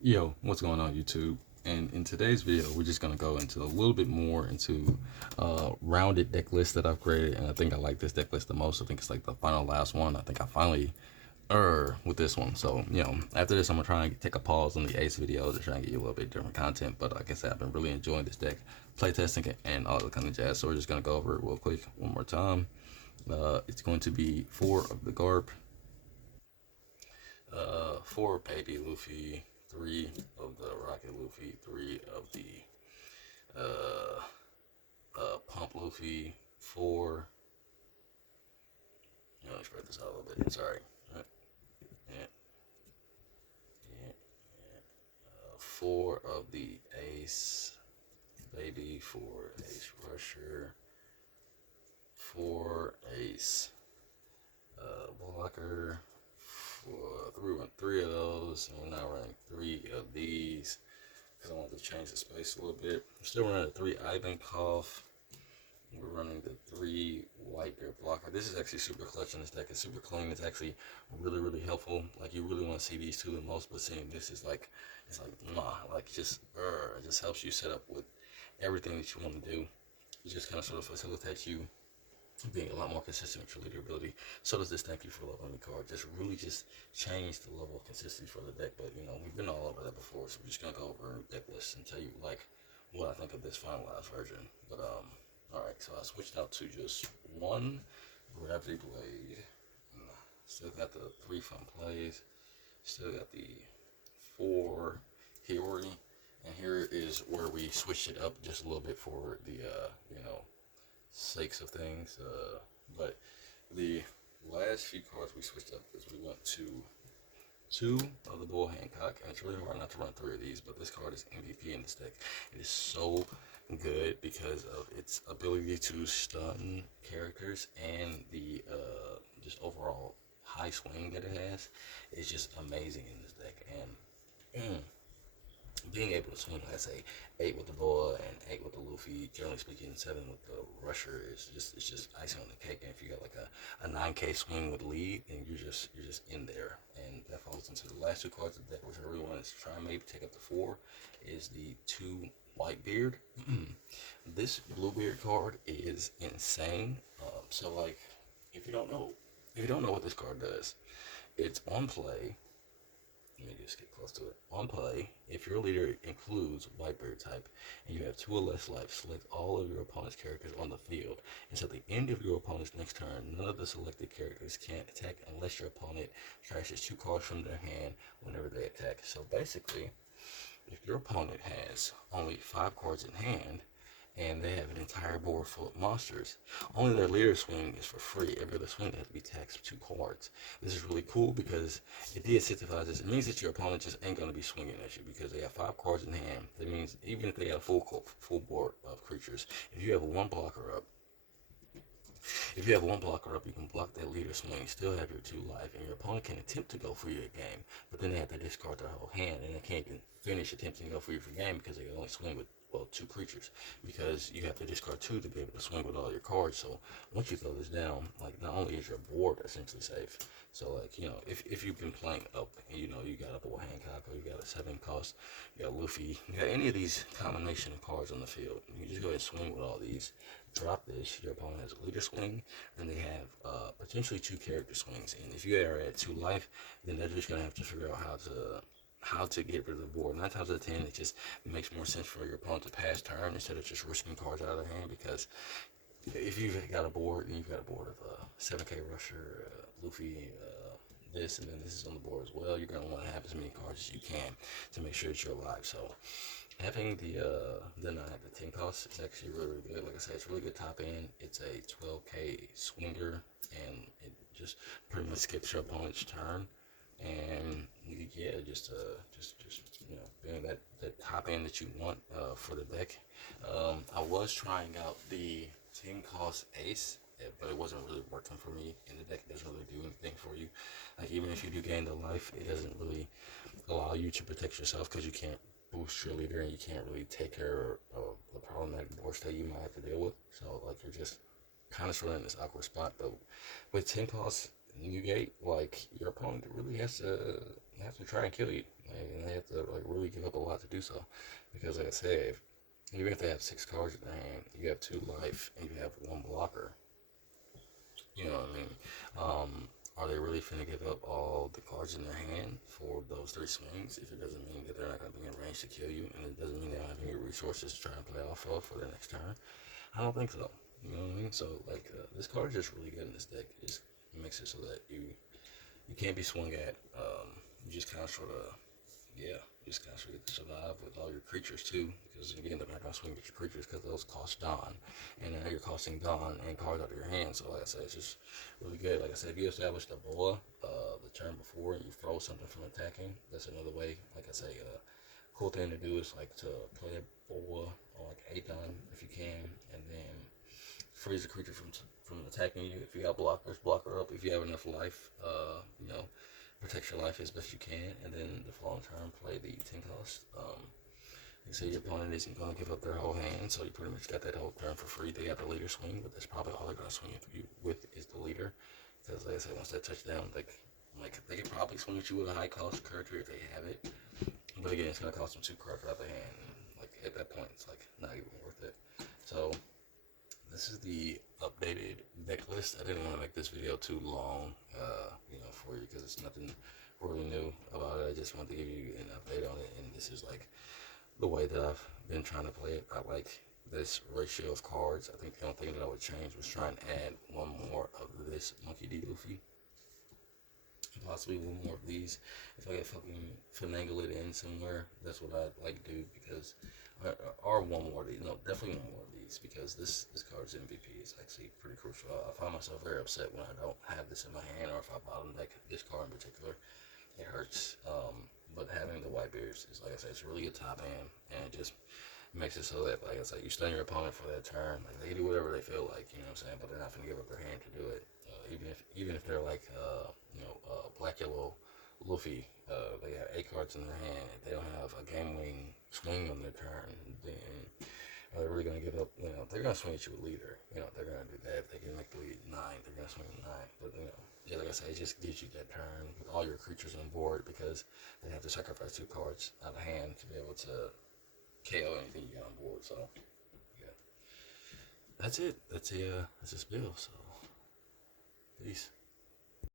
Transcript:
Yo, what's going on YouTube? And in today's video, we're just gonna go into a little bit more into rounded deck list that I've created, and I think I like this deck list the most. I think it's like the final last one. I think I finally with this one. So after this, I'm gonna try and take a pause on the Ace video to try and get you a little bit different content. But like I said, I've been really enjoying this deck, playtesting it, and all the kind of jazz. So we're just gonna go over it real quick one more time. It's going to be four of the Garp, four Baby Luffy, three of the Rocket Luffy, three of the uh, Pump Luffy, four. Let me spread this out a little bit. Sorry. Yeah, yeah. Four of the Ace Baby, four Ace Rusher, four Ace Blocker, three of those, and we're now running three of these because I want to change the space a little bit. I'm still running the three Ivankov. We're running the three White Bear Blocker. This is actually super clutch in this deck. It's super clean. It's actually really, really helpful. Like, you really want to see these two the most, but seeing this is like, it's like, it just helps you set up with everything that you want to do. It just kind of sort of facilitates you being a lot more consistent with your leader ability. So does this Thank You for Loving Me card. Just really just change the level of consistency for the deck. But we've been all over that before, so we're just gonna go over deck lists and tell you like what I think of this finalized version. But alright, so I switched out to just one Gravity Blade. Still got the three Fun Plays. Still got the four Hiyori. And here is where we switched it up just a little bit for the sakes of things. But the last few cards we switched up is we went to two of the Bull Hancock, and it's really hard not to run three of these, but this card is MVP in this deck. It is so good because of its ability to stun characters and the just overall high swing that it has is just amazing in this deck. And being able to swing, like I say, 8 with the Boa and 8 with the Luffy, generally speaking, 7 with the Rusher is just icing on the cake. And if you got like a 9K swing with lead, then you're just in there. And that falls into the last two cards of the deck, which I really want to try and maybe take up to 4, is the 2 Whitebeard. This Bluebeard card is insane. So like, if you don't know what this card does, it's on play. Let me just get close to it. On play, if your leader includes Whitebeard type and you have 2 or less life, select all of your opponent's characters on the field. And so at the end of your opponent's next turn, none of the selected characters can attack unless your opponent trashes 2 cards from their hand whenever they attack. So basically, if your opponent has only 5 cards in hand, and they have an entire board full of monsters, only their leader swing is for free. Every other swing has to be taxed with 2 cards. This is really cool because it de-incentivizes. It means that your opponent just ain't going to be swinging at you because they have 5 cards in hand. That means even if they got a full board of creatures, if you have one blocker up, you can block that leader swing, still have your 2 life, and your opponent can attempt to go for you a game, but then they have to discard their whole hand, and they can't even finish attempting to go for you for game because they can only swing with, well, 2 creatures, because you have to discard 2 to be able to swing with all your cards. So once you throw this down, like, not only is your board essentially safe, so like, if you've been playing up and you got a Bull Hancock, or you got a 7 cost, you got Luffy, you got any of these combination of cards on the field, you just go ahead and swing with all these. Drop this, your opponent has a leader swing, and they have potentially 2 character swings. And if you are at 2 life, then they're just gonna have to figure out how to get rid of the board. 9 times out of 10, it just makes more sense for your opponent to pass turn instead of just risking cards out of their hand. Because if you've got a board and you've got a board of 7K Rusher, Luffy, this, and then this is on the board as well, you're gonna want to have as many cards as you can to make sure that you're alive. So having the 10 cost is actually really, really good. Like I said, it's really good top end. It's a 12K swinger, and it just pretty much skips your opponent's turn. And yeah, just being that top end that you want for the deck. I was trying out the 10 cost Ace, but it wasn't really working for me. And the deck doesn't really do anything for you. Like, even if you do gain the life, it doesn't really allow you to protect yourself because you can't boost your leader, and you can't really take care of the problematic board state you might have to deal with. So like, you're just kind of sort of in this awkward spot. But with 10 costs, negate, like, your opponent really has to try and kill you, like, and they have to like really give up a lot to do so, because like I said, even if they have 6 cards in their hand, you have 2 life and you have 1 blocker. You know what I mean? Are they really finna give up all the cards in their hand for those 3 swings if it doesn't mean that they're not gonna be in range to kill you, and it doesn't mean they don't have any resources to try and play off of for their next turn? I don't think so. You know what I mean? So like, this card is just really good in this deck. It just makes it so that you can't be swung at. You just kind of sort of, yeah, you just kind of sort of get to survive with all your creatures too, because again, they're not gonna swing at your creatures because those cost Dawn, and now you're costing Dawn and cards out of your hand. So like I said, it's just really good. Like I said, if you establish the boa the turn before and you froze something from attacking, that's another way. Like I say, cool thing to do is like to play a boa on like 8 Dawn if you can, and then freeze the creature from attacking you. If you got blockers, block her up. If you have enough life, you know, protect your life as best you can, and then the following turn play the 10 cost. You say your opponent isn't going to give up their whole hand, so you pretty much got that whole turn for free. They got the leader swing, but that's probably all they're going to swing at you with is the leader, because like I said, once that touchdown, like they can probably swing at you with a high cost character if they have it, but again, it's going to cost them 2 cards out of the hand. Like at that point, it's like not even worth it. So this is the updated deck list. I didn't want to make this video too long, you know, for you, because it's nothing really new about it. I just wanted to give you an update on it, and this is like the way that I've been trying to play it. I like this ratio of cards. I think the only thing that I would change was try and add 1 more of this Monkey D. Luffy, and possibly 1 more of these. If I could fucking finagle it in somewhere, that's what I'd like to do, because or 1 more of these. No, definitely 1 more of these, because this card's MVP is actually pretty crucial. I find myself very upset when I don't have this in my hand, or if I bottom deck this card in particular. It hurts. But having the white bears is, like I said, it's a really good top hand, and it just makes it so that, like I said, you stun your opponent for that turn. Like, they can do whatever they feel like, you know what I'm saying, but they're not going to give up their hand to do it. Even if they're like, you know, black yellow Luffy, they have 8 cards in their hand. If they don't have a game winning swing on their turn, then are they really going to give up? You know, they're going to swing at you with leader. You know, they're going to do that. If they can make the lead 9, they're going to swing at 9. But, you know, yeah, like I said, it just gives you that turn with all your creatures on board, because they have to sacrifice 2 cards out of hand to be able to KO anything you got on board. So, yeah, that's it. That's a spiel. So, peace.